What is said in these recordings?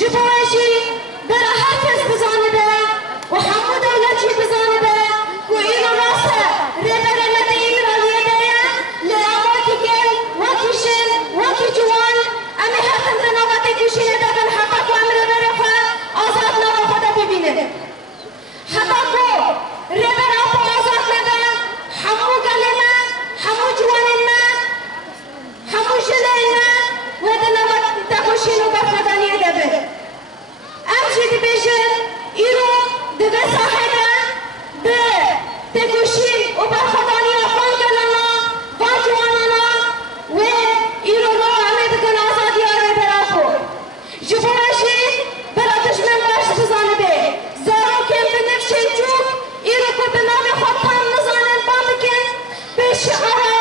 جبواشي برا هر کس بزانبه و همو دولتی بزانبه و اینو راسته ریبر مده ایمرالیه دیا لعواتی گل وکیشن وکی جوان امی حتم دنواتی کشینه دادن حقا کو امر برخوا آزاد نوا خدا ببینه حقا کو ریبر آپو آزاد نده همو گلمه همو جوانمه همو جلمه و دنوات تکوشینو برخدانیه دبه امشي دبيجن إيرو دبي صاحبة به تكوشين وبرخدانية فانجلنا فانجوانا و إيرو رو عمد كن آزادي آره برافو جبواشي براتش من باش بزانه به زارو كم بنفشن جوك إيرو كو بنام خطان نزانن باندكن بشعرا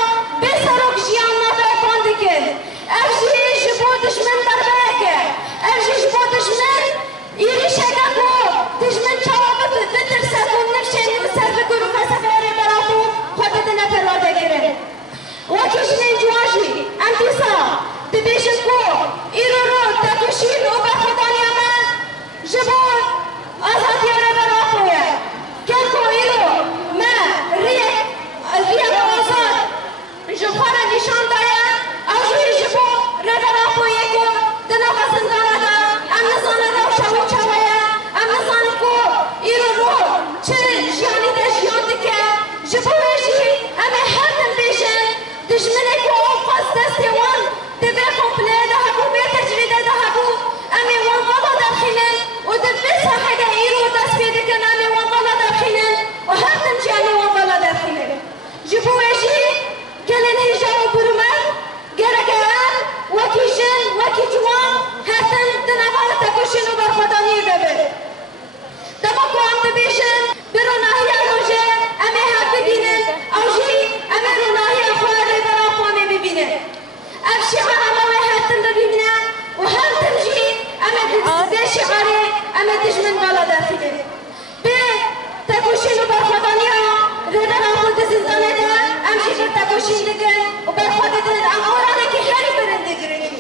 بسروك جيان نابع باندكن أفجي جبو دشمن برباكه أفجي جبو دشمن يري شكاكو تجمن شوابط بترسكو نفشين وسرفكو وفسفيري براتو خدتنا فرادة كرن وكيشنين جواجي انتسا تبيشنكو إيرورو تاكوشين وبرخداني اما جبون أزادي انا براتويا كنكو إيرو ما ريك وازاد جبخانا نشان دايا او جوي جبو ربراتو يكو تنوغا سندانا ام نزانا روشا وچاويا ام نزانا كو إيرو رو چه جياني ده جيان دكه جبوشي ام هاتن بيشن دشمنه كو اوقاس دستي وان دبه كومبلي ده هبو بي تجريده ده هبو امي وان غلا داخلين ودبه ساحه إيرو دست بيدكن امي وان غلا داخلين وهاتن جياني وان غلا داخلين جبوشي كلن هجاو برمان گرگان وكيجن وكيجوان هاتن دنوال تكوشين وبرخداني ببه دمكو عم تبيشن برو ناهي روجه امي هات ببينن او جي امي رو ناهي اخوار برافو امي ببينن افشي عراموي هاتن ببينن وهاتن جي امي بزي شعاري امي دجمن بالا داخلي به تكوشين وبرخداني ربرافو تزنزانه ده امشي بر تكوشين دكن وبرخداني امورانه كي هاري برن دگرني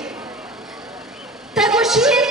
تكوشين